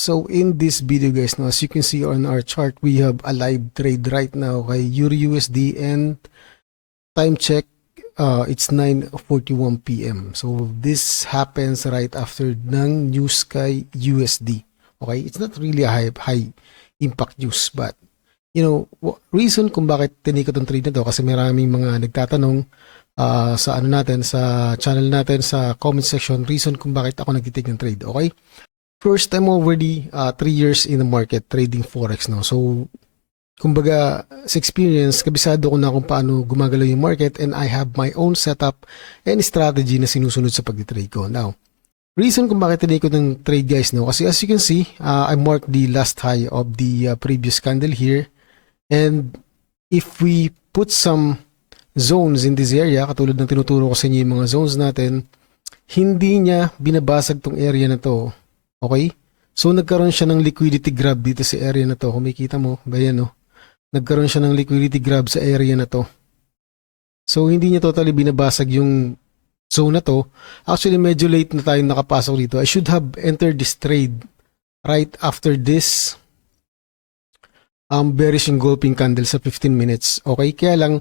So in this video guys, now as you can see on our chart, we have a live trade right now kay EURUSD, and time check, it's 9:41 p.m. So this happens right after ng news kay USD. Okay, it's not really a high impact news, but you know, reason kung bakit tinikot ang trade na to kasi maraming mga nagtatanong sa ano natin, sa channel natin, sa comment section, reason kung bakit ako nagtitake ng trade. Okay, first, I'm already 3 years in the market trading forex, no. So kumbaga sa experience, kabisado ko na kung paano gumagalaw yung market, and I have my own setup and strategy na sinusunod sa pag-trade ko. Now, reason kung bakit tinake ko ng trade guys, no, kasi as you can see, I marked the last high of the previous candle here, and if we put some zones in this area, katulad ng tinuturo ko sa inyo yung mga zones natin, hindi niya binabasag tong area na to. Okay? So nagkaroon siya ng liquidity grab dito sa area na to. Kung makita mo, bayan no. Nagkaroon siya ng liquidity grab sa area na to. So hindi niya totally binabasag yung zone na to. Actually medyo late na tayo nakapasok dito. I should have entered this trade right after this bearish engulfing candle sa 15 minutes. Okay? Kaya lang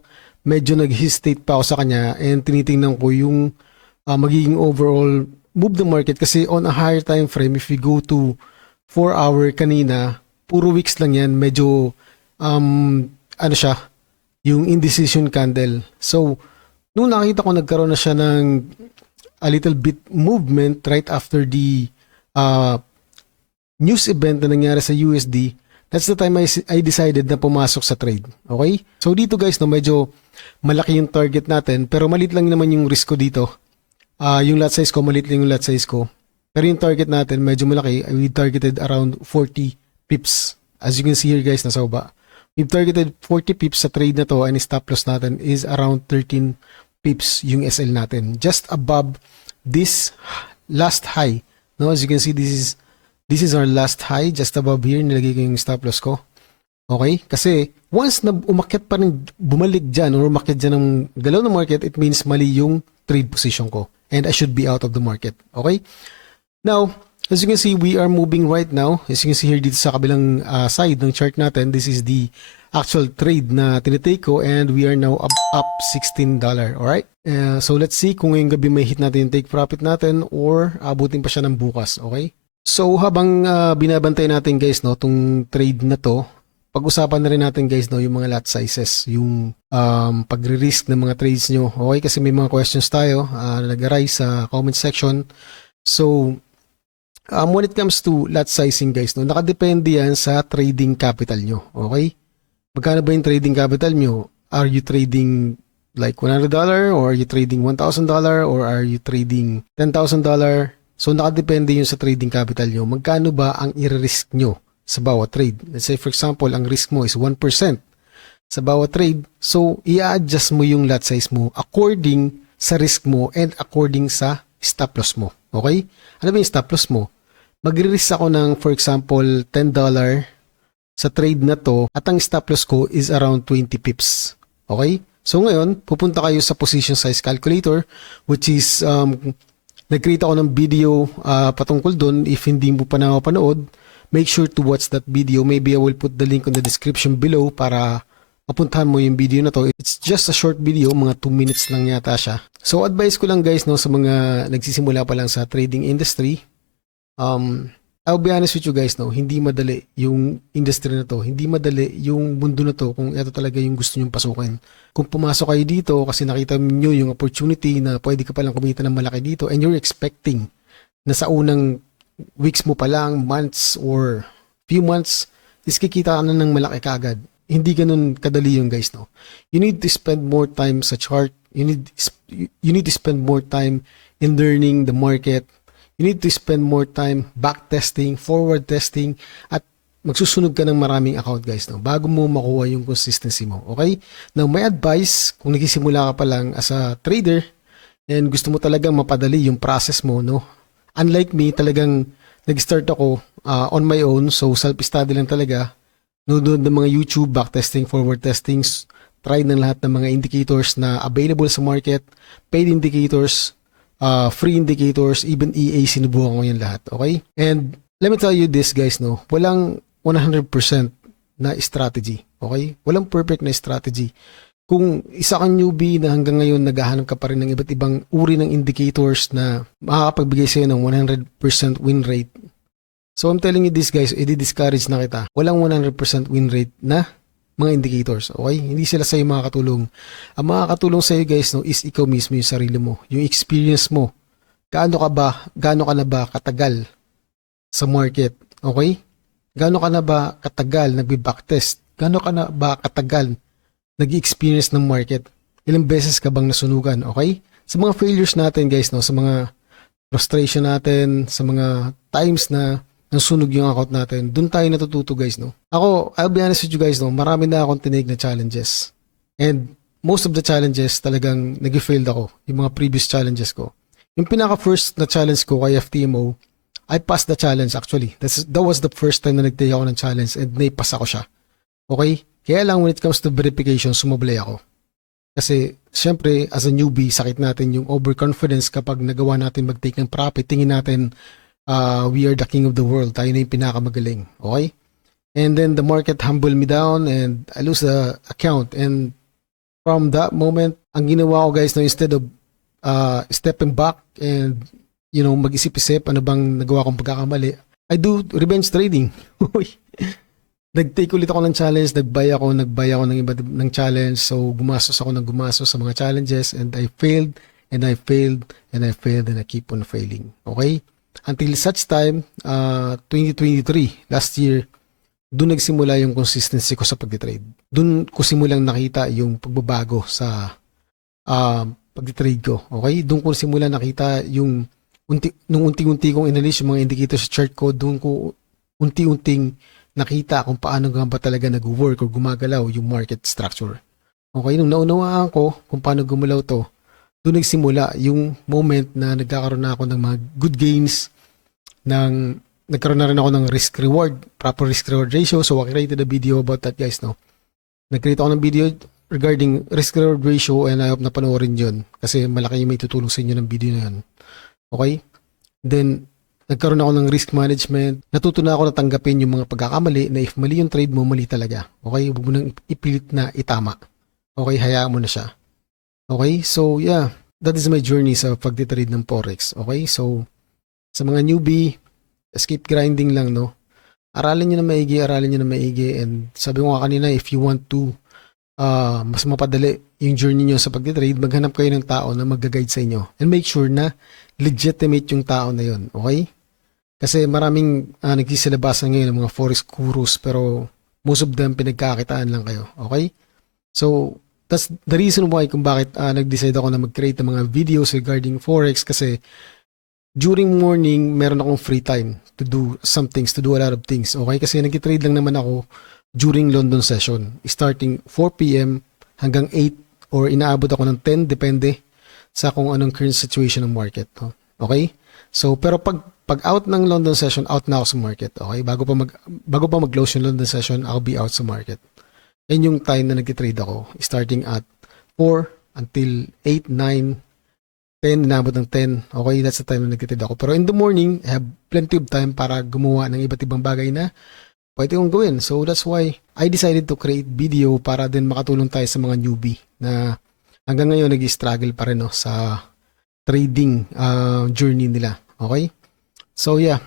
medyo nag-hesitate pa ako sa kanya, and tinitingnan ko yung magiging overall move the market, kasi on a higher time frame, if we go to 4 hour kanina, puro wicks lang yan, medyo ano siya, yung indecision candle. So nung nakita ko nagkaroon na siya ng a little bit movement right after the news event na nangyari sa USD, that's the time I decided na pumasok sa trade. Okay? So dito guys, no, medyo malaki yung target natin, pero maliit lang naman yung risk ko dito. Yung lot size ko, maliit lang yung lot size ko. Pero yung target natin, medyo malaki. We targeted around 40 pips. As you can see here guys, nasa baba. We've targeted 40 pips sa trade na to, and stop loss natin is around 13 pips yung SL natin. Just above this last high. No, as you can see, this is our last high. Just above here, nilagay ko yung stop loss ko. Okay? Kasi once na umakyat pa rin, bumalik dyan, or umakyat dyan ng galaw ng market, it means mali yung trade position ko, and I should be out of the market. Okay? Now, as you can see, we are moving right now. As you can see here dito sa kabilang side ng chart natin, this is the actual trade na tinitake ko, and we are now up $16. Alright? So let's see kung ngayong gabi may hit natin yung take profit natin, or abutin pa siya ng bukas. Okay? So habang binabantay natin guys, no, tong trade na to, pag-usapan na rin natin guys, no, yung mga lot sizes, yung pagre-risk ng mga trades nyo. Okay, kasi may mga questions tayo na nag-arise sa comment section. So when it comes to lot sizing guys, no, nakadepende yan sa trading capital nyo. Okay, magkano ba yung trading capital nyo? Are you trading like $100, or are you trading $1,000, or are you trading $10,000? So nakadepende yun sa trading capital nyo. Magkano ba ang i-risk nyo sa bawat trade? Let's say for example, ang risk mo is 1% sa bawat trade. So i-adjust mo yung lot size mo according sa risk mo and according sa stop loss mo. Okay? Ano ba yung stop loss mo? Magre-risk ako ng for example $10 sa trade na to, at ang stop loss ko is around 20 pips. Okay? So ngayon, pupunta kayo sa position size calculator, which is nag-create ako ng video patungkol dun. If hindi mo pa nakapanood, make sure to watch that video. Maybe I will put the link on the description below para mapuntahan mo yung video na to. It's just a short video, mga 2 minutes lang yata siya. So advice ko lang guys, no, sa mga nagsisimula pa lang sa trading industry, I'll be honest with you guys, no, hindi madali yung industry na to. Hindi madali yung mundo na to kung ito talaga yung gusto nyong pasukin. Kung pumasok kayo dito kasi nakita niyo yung opportunity na pwede ka palang kumita ng malaki dito, and you're expecting na sa unang weeks mo pa lang, months or few months, is kikita ka na ng malaki kagad. Hindi ganun kadali yung guys, no. You need to spend more time sa chart. You need to spend more time in learning the market. You need to spend more time back testing, forward testing, at magsusunog ka ng maraming account guys, no, bago mo makuha yung consistency mo. Okay? Now, my advice, kung nagsisimula ka pa lang as a trader and gusto mo talagang mapadali yung process mo, no, unlike me, talagang nag-start ako on my own, so self-study lang talaga. Nood ng mga YouTube, backtesting, forward testings, try ng lahat ng mga indicators na available sa market, paid indicators, free indicators, even EA, sinubukan ko yan lahat. Okay? And let me tell you this guys, no, walang 100% na strategy, okay? Walang perfect na strategy. Kung isa kang newbie na hanggang ngayon naghahanap ka pa rin ng iba't ibang uri ng indicators na makakapagbigay sa'yo ng 100% win rate. So I'm telling you this guys, i-discourage na kita. Walang 100% win rate na mga indicators, okay? Hindi sila sa'yo makakatulong. Ang makakatulong sa'yo guys, no, is ikaw mismo, yung sarili mo, yung experience mo. Gaano ka na ba katagal sa market, okay? Gaano ka na ba katagal nagbi-backtest? Gaano ka na ba katagal nag-experience ng market? Ilang beses ka bang nasunugan, okay? Sa mga failures natin guys, no, sa mga frustration natin, sa mga times na nasunog yung account natin, dun tayo natututo guys, no. Ako, I'll be honest with you guys, no, marami na akong tinig na challenges. And most of the challenges talagang nag-failed ako, yung mga previous challenges ko. Yung pinaka-first na challenge ko kay FTMO, I passed the challenge actually. That was the first time na nag-take ako ng challenge and naipas ako siya. Okay? Kaya lang when it comes to verification, sumablay ako. Kasi, syempre, as a newbie, sakit natin yung overconfidence kapag nagawa natin mag-take ng profit. Tingin natin, we are the king of the world. Tayo na yung pinakamagaling. Okay? And then, the market humbled me down and I lose the account. And from that moment, ang ginawa ko guys, no, instead of stepping back and, you know, mag-isip-isip, ano bang nagawa kong pagkakamali, I do revenge trading. Nag-take ulit ako ng challenge, nag-buy ako ng iba ng challenge. So, gumastos sa mga challenges and I failed and I failed and I failed and I keep on failing. Okay? Until such time, 2023, last year, doon nagsimula yung consistency ko sa pag-trade. Doon ko simulang nakita yung pagbabago sa pag-trade ko. Okay? Doon ko simulang nakita yung nung unti-unti kong inalis yung mga indicators sa chart ko, doon ko unti-unting nakita kung paano nga ba talaga nag-work o gumagalaw yung market structure. Okay, nung naunawaan ko kung paano gumalaw to, doon nagsimula yung moment na nagkakaroon na ako ng mga good gains, nagkaroon na rin ako ng risk-reward, proper risk-reward ratio. So, I created a video about that guys, no? Nag-create ako ng video regarding risk-reward ratio and I hope na panoorin yun kasi malaki yung may tutulong sa inyo ng video na yun. Okay? Then, nagkaroon ako ng risk management. Natuto na ako na tanggapin yung mga pagkakamali na if mali yung trade mo, mali talaga. Okay? Huwag mo nang ipilit na itama. Okay? Hayaan mo na siya. Okay? So, yeah. That is my journey sa pagtitrade ng Forex. Okay? So, sa mga newbie, keep grinding lang, no? Aralin nyo na maigi. And sabi ko nga kanina, if you want to mas mapadali yung journey nyo sa pagtitrade, maghanap kayo ng tao na mag-guide sa inyo. And make sure na legitimate yung tao na yun. Okay? Kasi maraming nagsisilabasan ngayon ng mga forex gurus pero most of them pinagkakitaan lang kayo. Okay? So, that's the reason why kung bakit nag-decide ako na mag-create ng mga videos regarding forex kasi during morning, meron akong free time to do some things, to do a lot of things. Okay? Kasi nag-trade lang naman ako during London session. Starting 4 p.m. hanggang 8 or inaabot ako ng 10, depende sa kung anong current situation ng market. Okay? So, pero pag out ng London session, out na ako sa market. Okay? Bago pa mag-close yung London session, I'll be out sa market. Yan yung time na nag-trade ako. Starting at 4 until 8, 9, 10, inabot ng 10. Okay, that's the time na nag-trade ako. Pero in the morning, I have plenty of time para gumawa ng iba't ibang bagay na pwede kong gawin. So that's why I decided to create video para din makatulong tayo sa mga newbie na hanggang ngayon nag-struggle pa rin no, sa trading journey nila. Okay? So yeah.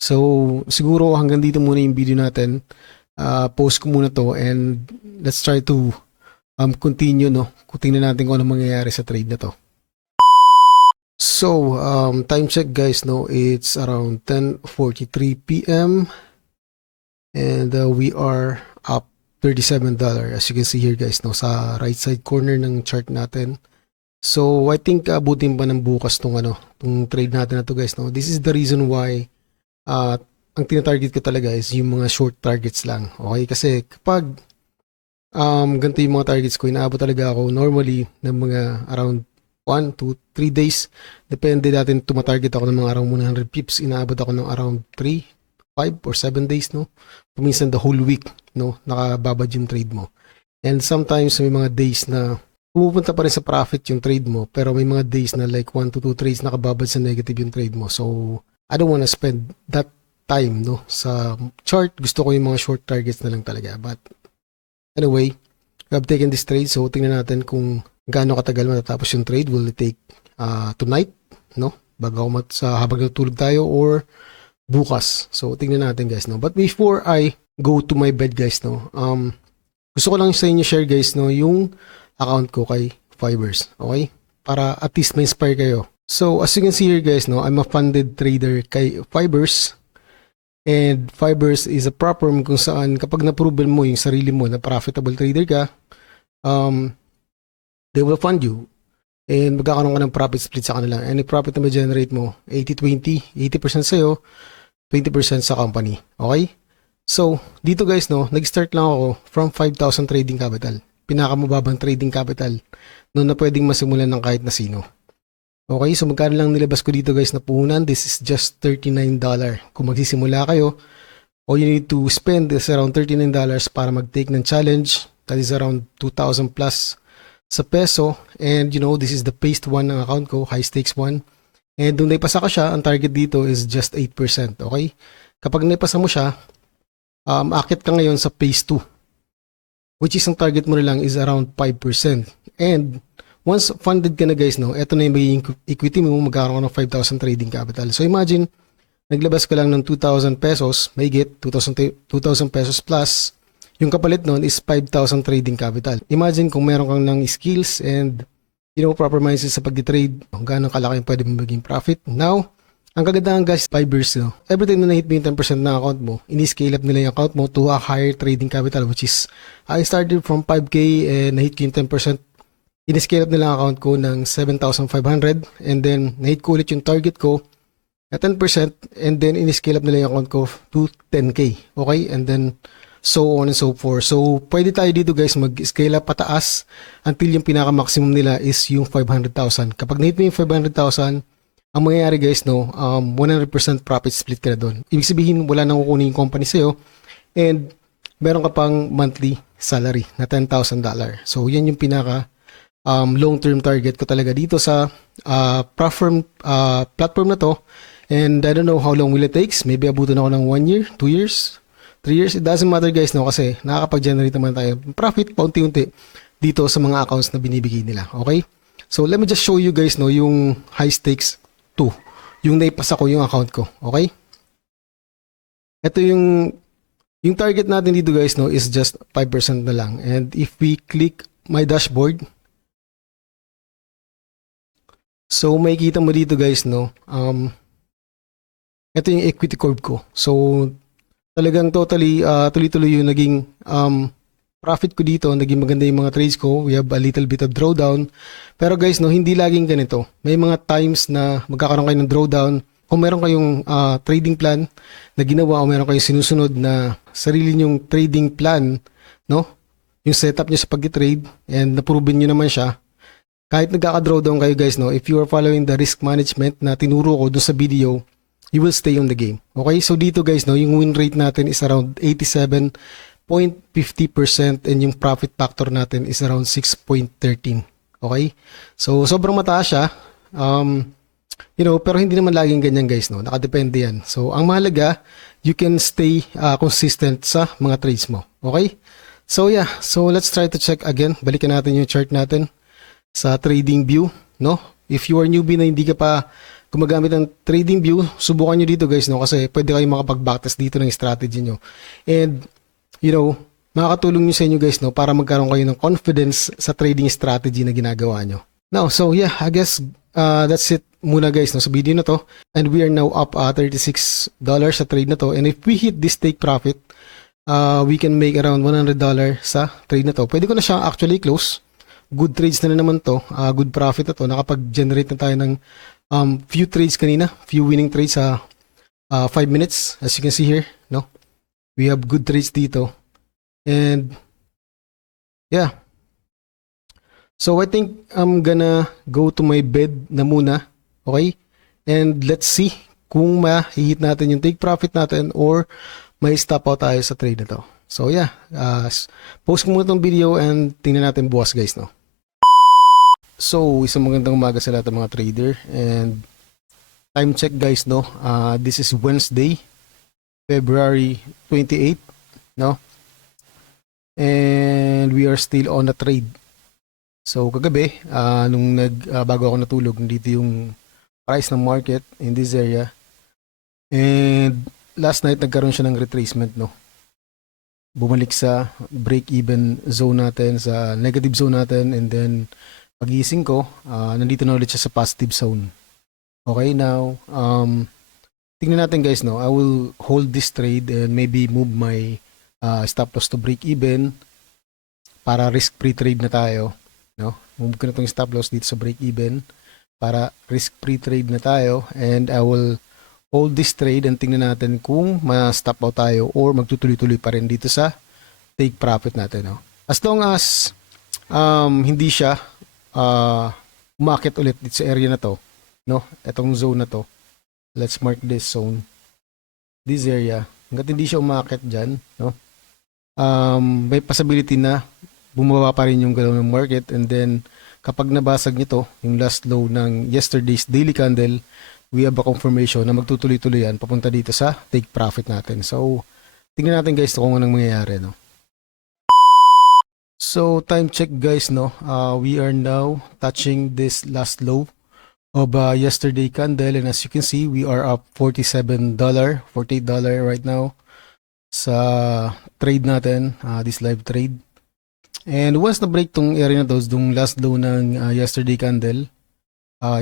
So siguro hanggang dito muna yung video natin. Post ko muna to and let's try to continue no. Tingnan natin kung ano mangyayari sa trade na to. So, time check guys, no, it's around 10:43 p.m. and we are up $37 as you can see here guys, no, sa right side corner ng chart natin. So, I think abutin pa ng bukas tong trade natin na to guys, no. This is the reason why ang tina-target ko talaga is yung mga short targets lang. Okay, kasi kapag ganito yung mga targets ko, inaabot talaga ako normally ng mga around 1 to 3 days. Depende natin, tumatarget ako ng mga around 100 pips. Inaabot ako ng around 3, 5 or 7 days, no? Paminsan the whole week, no? Nakababad yung trade mo. And sometimes may mga days na pumupunta pa rin sa profit yung trade mo, pero may mga days na like 1 to 2 trades nakababad sa negative yung trade mo. So, I don't wanna spend that time, no, sa chart. Gusto ko yung mga short targets na lang talaga. But anyway, we have taken this trade. So tingnan natin kung gaano katagal matatapos yung trade. Will it take tonight, no? Bago sa habang natulog tayo, or bukas. So tingnan natin guys, no. But before I go to my bed guys, no, gusto ko lang sa inyo share guys, no, yung account ko kay Fibers. Okay? Para at least ma-inspire kayo. So as you can see here guys, no, I'm a funded trader kay Fibers. And Fibers is a platform kung saan kapag na-proven mo yung sarili mo na profitable trader ka, they will fund you. And magkakaroon ka ng profit split sa kanila. Any profit na ma-generate mo, 80-20, 80% sa'yo, 20% sa company. Okay? So, dito guys, no, nag-start lang ako from 5,000 trading capital. Pinakamababang trading capital noon na pwedeng masimulan ng kahit na sino. Okay, so magkano lang nilabas ko dito guys na puhunan? This is just $39. Kung magsisimula kayo, all you need to spend is around $39 para mag-take ng challenge. That is around 2,000 plus sa peso. And you know, this is the phase 1 ng account ko, high stakes 1. And kung naipasa ka siya, ang target dito is just 8%. Okay? Kapag naipasa mo siya, akit ka ngayon sa phase 2. Which is ang target mo na lang is around 5%. And once funded ka na guys, no, eto na yung magiging equity mo, magkakaroon ka ng 5,000 trading capital. So imagine, naglabas ka lang ng 2,000 pesos, may get 2,000 pesos plus, yung kapalit nun is 5,000 trading capital. Imagine kung meron kang ng skills and proper mindset sa pag-trade, gaano kalaki yung pwede mo maging profit. Now, ang kagandahan guys, Fibers, no, every time na na-hit mo yung 10% ng account mo, ini-scale up nila yung account mo to a higher trading capital, which is, I started from 5K and na-hit ko yung 10%. In-scale up nila ang account ko ng 7,500 and then na-hit ko ulit yung target ko at 10% and then in-scale up nila yung account ko to 10K. Okay? And then so on and so forth. So pwede tayo dito guys mag-scale up pataas until yung pinaka-maximum nila is yung 500,000. Kapag na-hit mo yung 500,000, ang mangyayari guys, no, 100% profit split ka na doon. Ibig sabihin, wala nang kukunin yung company sa'yo and meron ka pang monthly salary na $10,000. So yan yung pinaka long-term target ko talaga dito sa platform na to. And I don't know how long will it takes. Maybe abutin ako ng 1 year, 2 years, 3 years. It doesn't matter guys, no, kasi nakakapag-generate naman tayo profit paunti-unti dito sa mga accounts na binibigay nila. Okay? So let me just show you guys, no, yung high stakes 2. Yung naipasa ko yung account ko. Okay? Ito yung target natin dito guys, no, is just 5% na lang. And if we click my dashboard, so makikita mo dito guys, no, ito yung equity curve ko. So talagang totally tuloy-tuloy yung naging profit ko dito, naging maganda yung mga trades ko. We have a little bit of drawdown. Pero guys, no, hindi laging ganito. May mga times na magkakaroon kayo ng drawdown. Kung meron kayong trading plan na ginawa o meron kayong sinusunod na sarili nyong trading plan, no, yung setup nyo sa pag-trade and na-proven nyo naman siya, kahit nagkaka-drawdown kayo guys, no, if you are following the risk management na tinuro ko dun sa video, you will stay on the game. Okay? So dito guys, no, yung win rate natin is around 87.50% and yung profit factor natin is around 6.13. Okay? So sobrang mataas siya. Pero hindi naman laging ganyan guys, no. Nakadepende yan. So ang mahalaga, you can stay consistent sa mga trades mo. Okay? So yeah, so let's try to check again. Balikan natin yung chart natin sa trading view, no? If you are newbie na hindi ka pa gumagamit ng trading view, subukan nyo dito guys, no? Kasi pwede kayong makapag-backtest dito ng strategy nyo. And, makakatulong nyo sa inyo guys, no? Para magkaroon kayo ng confidence sa trading strategy na ginagawa nyo. Now, so yeah, I guess that's it muna guys, no? Sa video na to. And we are now up $36 sa trade na to. And if we hit this take profit, we can make around $100 sa trade na to. Pwede ko na siyang actually close. Good trades na naman to, good profit na to. Nakapag-generate na tayo ng few trades kanina, few winning trades sa 5 minutes. As you can see here, no? We have good trades dito. And yeah. So I think I'm gonna go to my bed na muna. Okay? And let's see kung ma-hit natin yung take profit natin or may stop out tayo sa trade na to. So yeah, post ko muna itong video and tingnan natin bukas guys, no? So, isang magandang umaga sa lahat ng mga trader and time check guys, no? This is Wednesday February 28, no? And we are still on the trade. So kagabi, bago ako natulog, nandito yung price ng market in this area. And last night nagkaroon siya ng retracement, no? Bumalik sa break-even zone natin, sa negative zone natin, and then pagising ko, nandito na ulit siya sa positive zone. Okay, now, tingnan natin guys, no? I will hold this trade and maybe move my stop loss to break-even para risk-free trade na tayo, no? Move ko na itong stop loss dito sa break-even para risk-free trade na tayo, and I will hold this trade and tingnan natin kung ma-stop out tayo or magtutuloy-tuloy pa rin dito sa take profit natin, no? As long as hindi siya umakit ulit dito sa area na to, no? Etong zone na to. Let's mark this zone. This area. Hanggat hindi siya umakit dyan, no? May possibility na bumaba pa rin yung galaw ng market, and then kapag nabasag nito yung last low ng yesterday's daily candle, we have a confirmation na magtutuloy-tuloy yan papunta dito sa take profit natin. So, tingnan natin guys kung anong mangyayari, no? So, time check guys, no? We are now touching this last low of yesterday candle, and as you can see, we are up $47, $48 right now sa trade natin, this live trade. And once na break tong area na to, yung last low ng yesterday candle,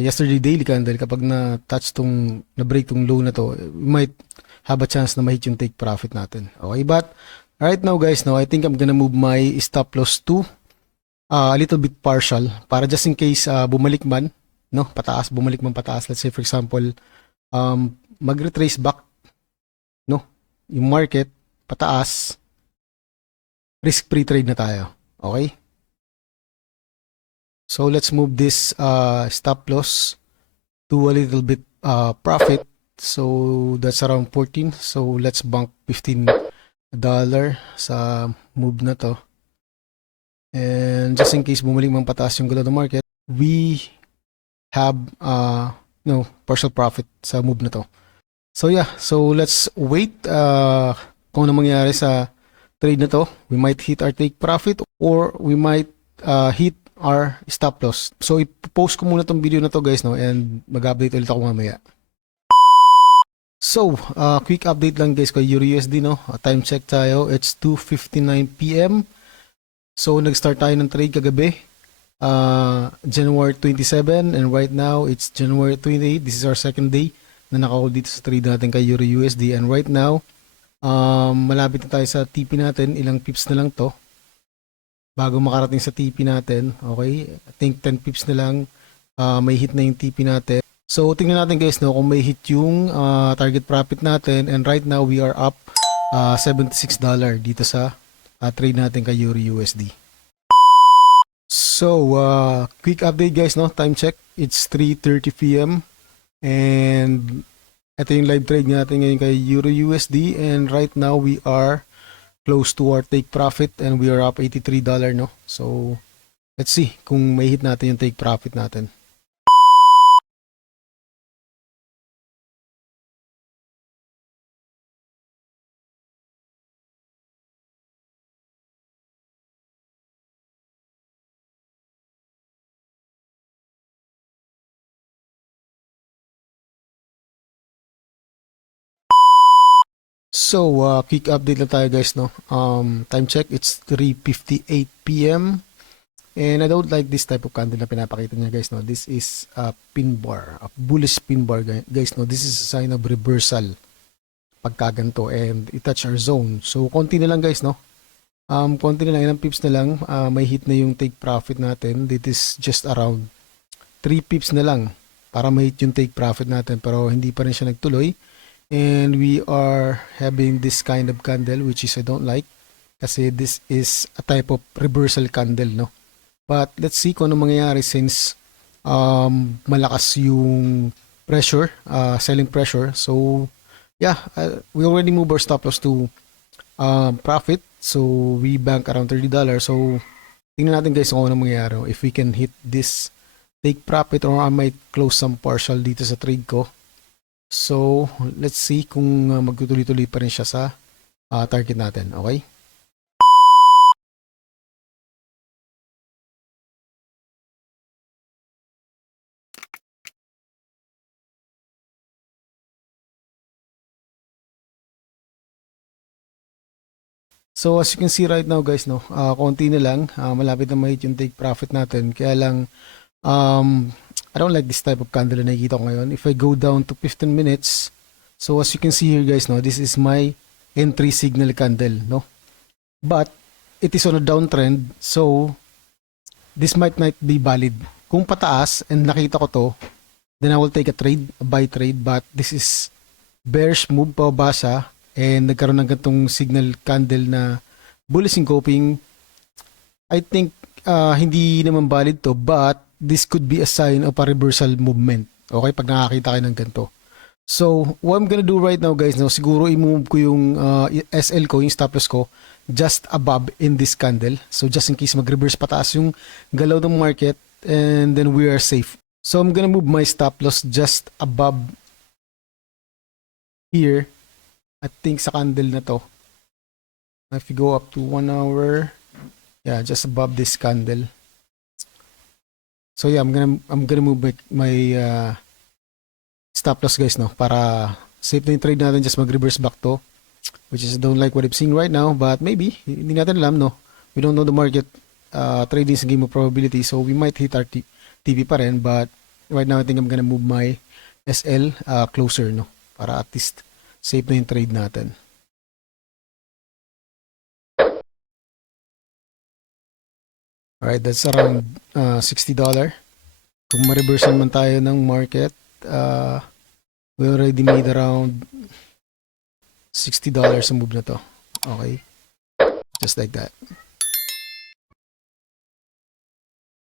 yesterday daily candle, kapag na-touch tong, na-break tong low na to, we might have a chance na ma-hit yung take profit natin. Okay, but right now guys, no, I think I'm gonna move my stop loss to a little bit partial para just in case bumalik man, no, pataas, bumalik man pataas. Let's say for example, mag-retrace back, no, yung market pataas, risk-free trade na tayo. Okay? So let's move this stop loss to a little bit profit. So that's around 14. So let's bank $15 sa move na to. And just in case bumalik man pataas yung galaw ng market, we have no partial profit sa move na to. So yeah, so let's wait kung ano mangyayari sa trade na to. We might hit our take profit or we might hit our stop loss. So i-post ko muna tong video na to guys, no, and mag-update ulit ako mamaya. So, quick update lang guys kay EURUSD, no. Time check tayo. It's 2:59 PM. So nag-start tayo ng trade kagabi, January 27, and right now it's January 28. This is our second day na naka-hold dito sa trade natin kay EURUSD, and right now malapit na tayo sa TP natin. Ilang pips na lang to bago makarating sa TP natin. Okay, I think 10 pips na lang may hit na yung TP natin. So tingnan natin guys, no, kung may hit yung target profit natin, and right now we are up $76 dito sa trade natin kay EURUSD. So quick update guys, no, time check, it's 3:30 PM, and ito yung live trade natin ngayon kay EURUSD, and right now we are close to our take profit and we are up $83, no. So let's see kung may hit natin yung take profit natin. So, quick update lang tayo guys, no. Time check, it's 3:58 PM. And I don't like this type of candle na pinapakita niya guys, no. This is a pin bar, a bullish pin bar guys, no. This is a sign of reversal pagkaganto, and i-touch our zone. So, konti na lang guys, no. Konti na lang, ilang pips na lang, may hit na yung take profit natin. This is just around 3 pips na lang para may hit yung take profit natin, pero hindi pa rin siya nagtuloy. And we are having this kind of candle, which is I don't like, kasi this is a type of reversal candle, no. But let's see kung ano mangyayari since malakas yung pressure, selling pressure. So yeah, we already moved our stop loss to profit, so we bank around $30. So tingnan natin guys kung ano mangyayari, if we can hit this take profit, or I might close some partial dito sa trade ko. So, let's see kung magtutuloy-tuloy pa rin siya sa target natin. Okay? So, as you can see right now guys, no, konti na lang. Malapit na ma-hit yung take profit natin. Kaya lang, I don't like this type of candle na nakikita ko ngayon. If I go down to 15 minutes, so as you can see here guys, no, this is my entry signal candle, no? But, it is on a downtrend, so this might not be valid. Kung pataas and nakita ko to, then I will take a trade, a buy trade, but this is bearish move pababa siya and nagkaroon ng gantong signal candle na bullish engulfing. I think hindi naman valid to, but this could be a sign of a reversal movement. Okay, pag nakakita kayo ng ganito. So, what I'm gonna do right now guys, no, siguro i-move ko yung SL ko, yung stop loss ko, just above in this candle. So, just in case mag-reverse pataas yung galaw ng market, and then we are safe. So, I'm gonna move my stop loss just above here. I think sa candle na to. If you go up to 1 hour, yeah, just above this candle. So, yeah, I'm gonna move my stop loss guys, no, para safe na yung trade natin, just mag-reverse back to, which is don't like what I'm seeing right now, but maybe hindi natin alam, no, we don't know the market. Trading is a game of probability, so we might hit our TV pa rin, but right now I think I'm gonna move my SL closer, no, para at least safe na yung trade natin. Alright, that's around $60. Kung ma-reverse naman tayo ng market, we already made around $60 sa move na to. Okay. Just like that.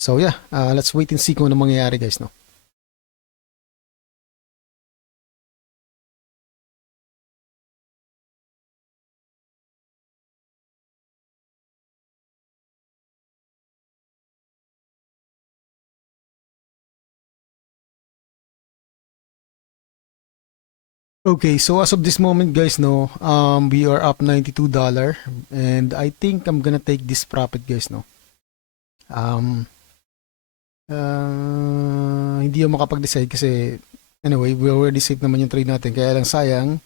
So yeah, let's wait and see kung ano mangyayari guys, no. Okay, so as of this moment guys, no, we are up $92 and I think I'm gonna take this profit guys, no. Hindi ako makapag-decide kasi anyway, we already saved naman yung trade natin, kaya lang sayang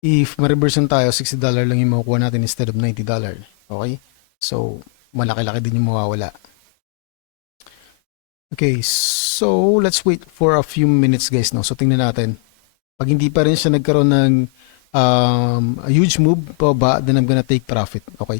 if ma-reverse tayo, $60 lang yung makukuha natin instead of $90. Okay? So, malaki-laki din yung mawawala. Okay, so let's wait for a few minutes guys, no. So tingnan natin. Pag hindi pa rin siya nagkaroon ng a huge move pa ba, then I'm gonna take profit. Okay.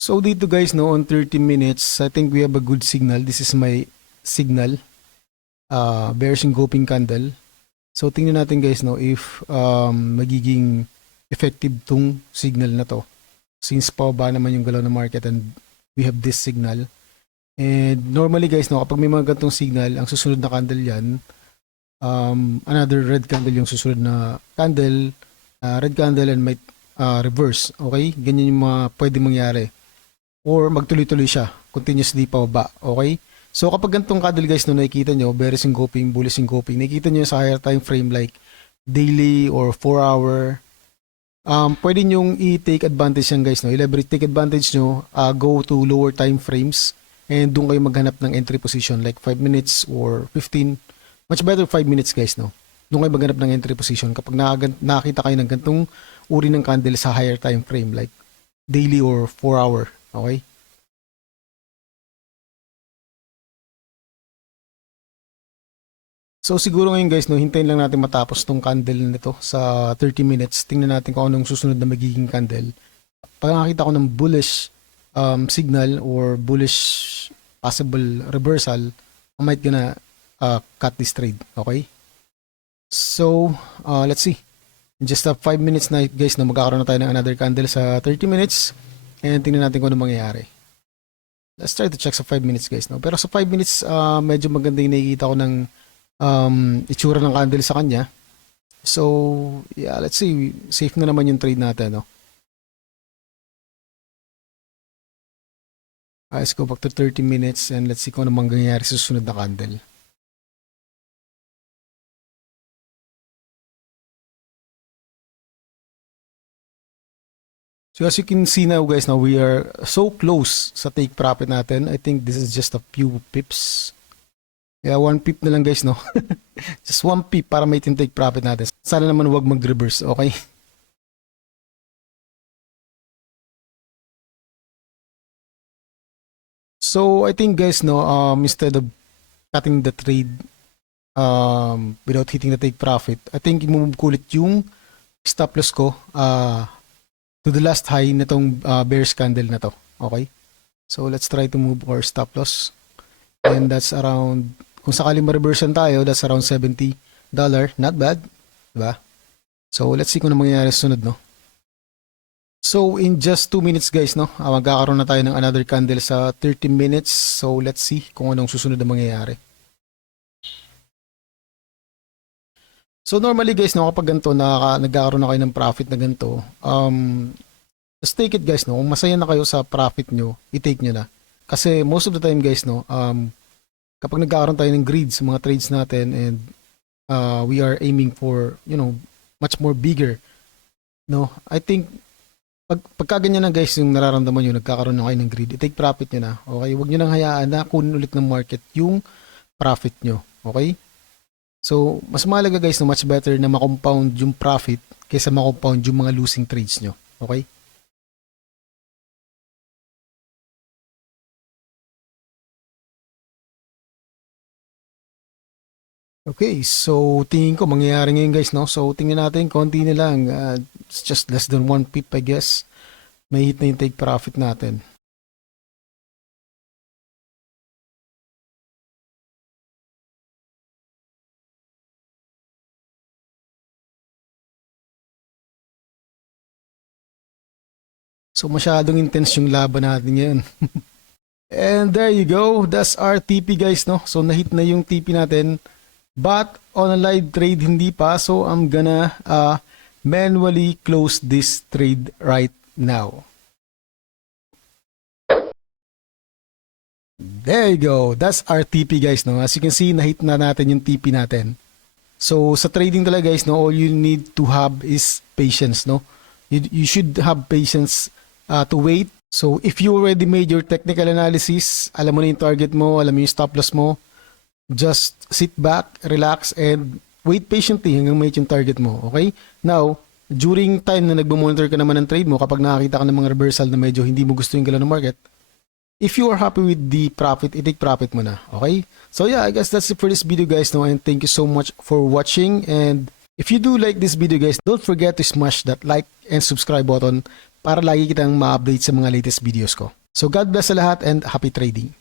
So dito guys, no, on 30 minutes, I think we have a good signal. This is my signal. Bearish engulfing candle. So tingnan natin guys, no, if magiging effective tong signal na to. Since pa ba naman yung galaw ng market and we have this signal. And normally guys, no, kapag may mga ganitong signal, ang susunod na candle yan, another red candle yung susunod na candle, red candle and might reverse. Okay? Ganyan yung mga pwede mangyari. Or magtuloy-tuloy siya, continuously pa ba. Okay? So kapag ganitong candle guys, no, nakikita nyo, bearish engulfing, bullish engulfing, nakikita nyo sa higher time frame like daily or 4 hour, pwede nyong i-take advantage yan guys, no? I-leverage, take advantage nyo, go to lower time frames and doon kayo maghanap ng entry position like 5 minutes or 15. Much better 5 minutes guys, no? Doon kayo maghanap ng entry position kapag nakakita kayo ng gantong uri ng candle sa higher time frame like daily or 4 hour. Okay? So siguro ngayon guys, no, hintayin lang natin matapos tong candle nito sa 30 minutes. Tingnan natin kung anong susunod na magiging candle. Pag nakita ko ng bullish signal or bullish possible reversal, I might gonna cut this trade. Okay? So, let's see. In just 5 minutes na guys, na magkakaroon na tayo ng another candle sa 30 minutes. And tingnan natin kung ano mangyayari. Let's try to check sa 5 minutes guys, no? Pero sa 5 minutes, medyo maganda yung nakikita ko ng itsura ng candle sa kanya. So, yeah, let's see. Safe na naman yung trade natin, no? Let's go back to 30 minutes and let's see kung ano mangyayari sa susunod na candle. So as you can see now guys, now we are so close sa take profit natin. I think this is just a few pips. Yeah, 1 pip na lang guys, no? Just 1 pip para may take profit natin. Sana naman wag mag-reverse, okay? So I think guys, no, instead of cutting the trade without hitting the take profit, I think i-move ko ulit yung stop loss ko to the last high nitong bearish candle na to. Okay? So let's try to move our stop loss. And that's around, kung sakaling ma-reversion tayo, that's around $70. Not bad. Diba? So let's see kung ano mangyayari sa sunod, no? So in just 2 minutes guys, no, magkakaroon na tayo ng another candle sa 30 minutes. So let's see kung anong susunod na mangyayari. So normally guys, no, kapag ganito nagkakaroon na kayo ng profit na ganito, just take it guys, no. Kung masaya na kayo sa profit nyo, i-take nyo na. Kasi most of the time guys, no, kapag nagkakaroon tayo ng greed sa mga trades natin and we are aiming for, you know, much more bigger, no, I think pagka ganyan na guys yung nararamdaman nyo, nagkakaroon na kayo ng greed, i-take profit nyo na. Okay? Huwag nyo nang hayaan na kunin ulit ng market yung profit nyo. Okay? So, mas mahalaga guys, no, much better na ma-compound yung profit kaysa ma-compound yung mga losing trades nyo. Okay? Okay, so tingin ko mangyayari ngayon guys, no? So, tingnan natin, konti na lang. It's just less than 1 pip, I guess. May hit na yung take profit natin. So masyadong intense yung laban natin ngayon. And there you go. That's our TP guys, no? So na-hit na yung TP natin. But on a live trade, hindi pa. So I'm gonna manually close this trade right now. There you go. That's our TP guys, no? As you can see, na-hit na natin yung TP natin. So sa trading talaga guys, no, all you need to have is patience, no? You should have patience to wait. So if you already made your technical analysis, alam mo na yung target mo, alam mo yung stop loss mo, just sit back, relax, and wait patiently hanggang may yung target mo. Okay? Now, during time na nagmo-monitor ka naman ng trade mo, kapag nakakita ka ng mga reversal na medyo hindi mo gusto yung galaw ng market, if you are happy with the profit, i-take profit mo na. Okay? So yeah, I guess that's it for this video guys, no? And thank you so much for watching. And if you do like this video guys, don't forget to smash that like and subscribe button para lagi kitang ma-update sa mga latest videos ko. So God bless sa lahat and happy trading.